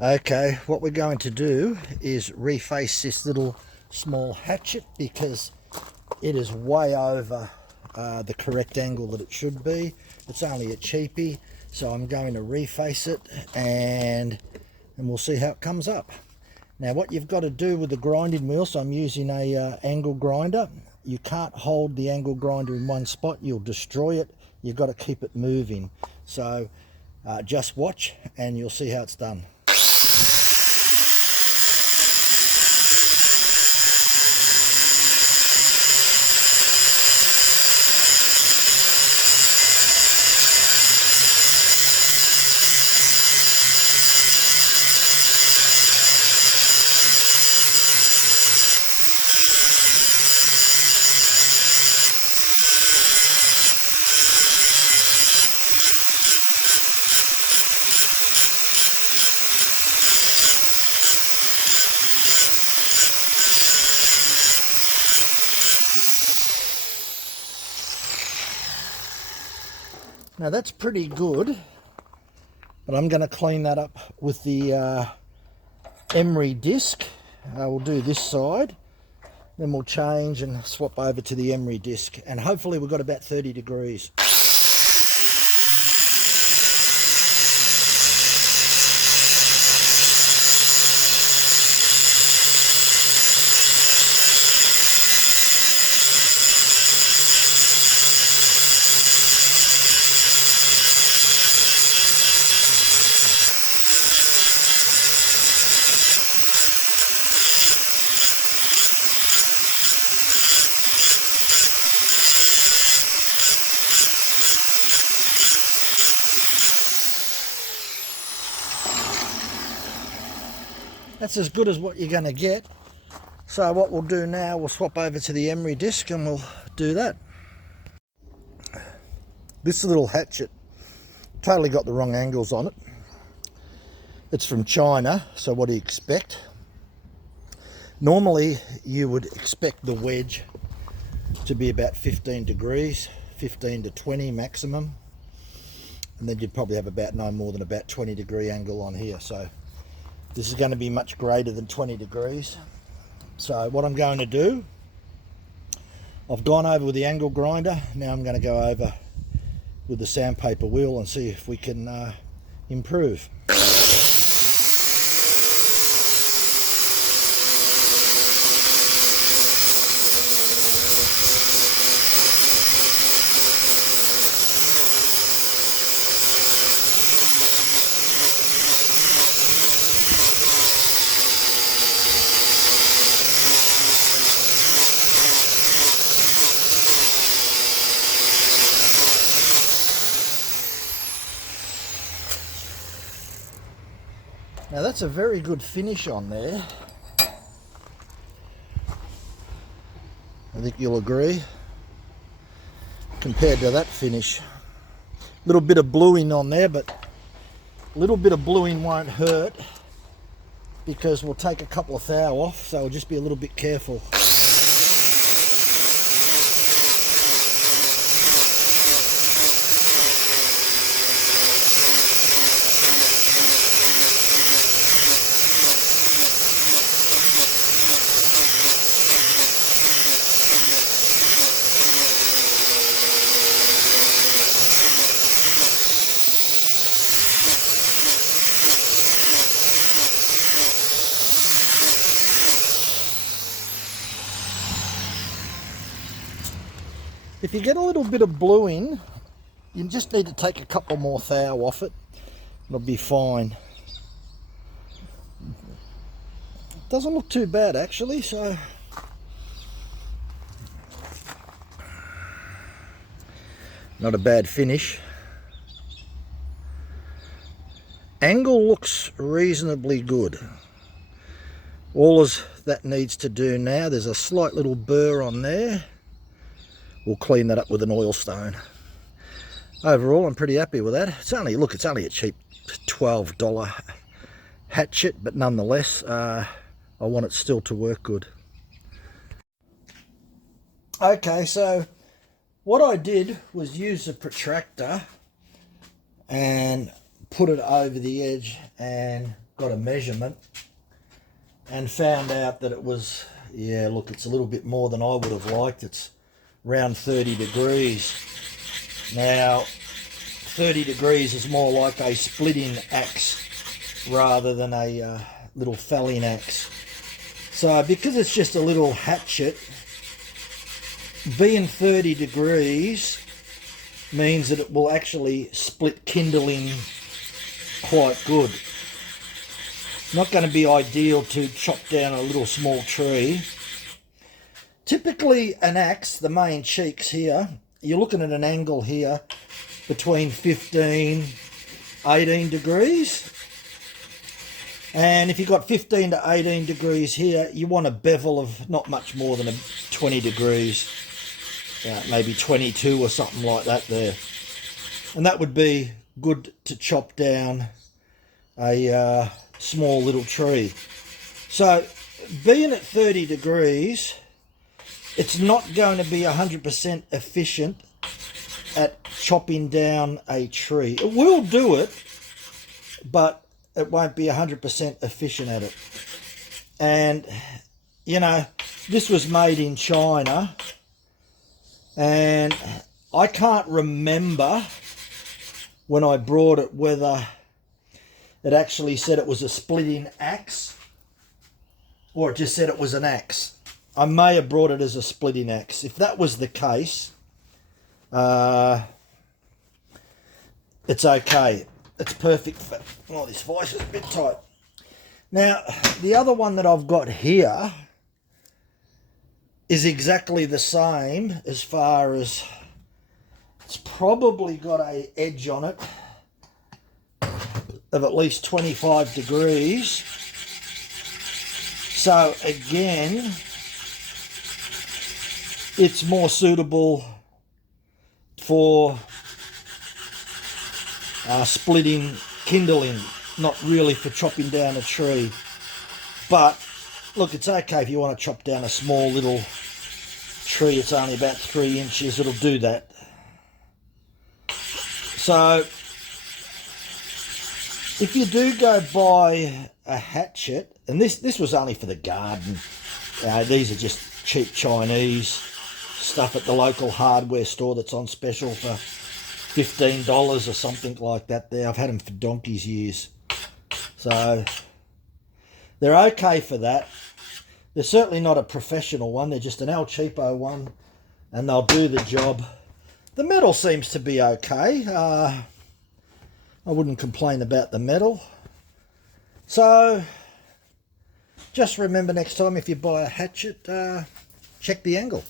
Okay, what we're going to do is reface this little small hatchet because it is way over the correct angle that it should be. It's only a cheapie, so I'm going to reface it and we'll see how it comes up. Now what you've got to do with the grinding wheel, so I'm using a angle grinder. You can't hold the angle grinder in one spot, you'll destroy it. You've got to keep it moving. So just watch and you'll see how it's done. Now that's pretty good, but I'm going to clean that up with the emery disc. We'll do this side, then we'll change and swap over to the emery disc, and hopefully we've got about 30 degrees. That's as good as what you're going to get. So what we'll do now, we'll swap over to the emery disc and we'll do that. This little hatchet totally got the wrong angles on it. It's from China, so what do you expect? Normally you would expect the wedge to be about 15 degrees, 15 to 20 maximum, and then you'd probably have about no more than about 20 degree angle on here. So this is going to be much greater than 20 degrees. So what I'm going to do, I've gone over with the angle grinder. Now I'm going to go over with the sandpaper wheel and see if we can improve. Now that's a very good finish on there. I think you'll agree. Compared to that finish. A little bit of bluing on there, but a little bit of bluing won't hurt because we'll take a couple of thou off, so we'll just be a little bit careful. If you get a little bit of bluing, you just need to take a couple more thou off it. It'll be fine. It doesn't look too bad actually, so not a bad finish. Angle looks reasonably good. All that needs to do now, there's a slight little burr on there. We'll clean that up with an oil stone. Overall, I'm pretty happy with that. It's only a cheap $12 hatchet, but nonetheless, I want it still to work good. Okay, so what I did was use a protractor and put it over the edge and got a measurement and found out that it was, yeah, look, it's a little bit more than I would have liked. It's around 30 degrees. Now, 30 degrees is more like a splitting axe rather than a little felling axe. So because it's just a little hatchet, being 30 degrees means that it will actually split kindling quite good. Not going to be ideal to chop down a little small tree. Typically an axe, the main cheeks here, you're looking at an angle here between 15, 18 degrees. And if you've got 15 to 18 degrees here, you want a bevel of not much more than 20 degrees. Maybe 22 or something like that there. And that would be good to chop down a small little tree. So being at 30 degrees, it's not going to be 100% efficient at chopping down a tree. It will do it, but it won't be 100% efficient at it. And, you know, this was made in China, and I can't remember when I brought it whether it actually said it was a splitting axe or it just said it was an axe. I may have brought it as a splitting axe. If that was the case, it's okay. It's perfect for... Oh, this vice is a bit tight. Now, the other one that I've got here is exactly the same as far as... It's probably got an edge on it of at least 25 degrees. So, again, it's more suitable for splitting kindling, not really for chopping down a tree. But look, it's okay if you want to chop down a small little tree. It's only about 3 inches. It'll do that. So if you do go buy a hatchet, and this was only for the garden, these are just cheap Chinese stuff at the local hardware store that's on special for $15 or something like that there. I've had them for donkey's years. So they're okay for that. They're certainly not a professional one. They're just an El Cheapo one, and they'll do the job. The metal seems to be okay. I wouldn't complain about the metal. So just remember next time if you buy a hatchet, check the angle.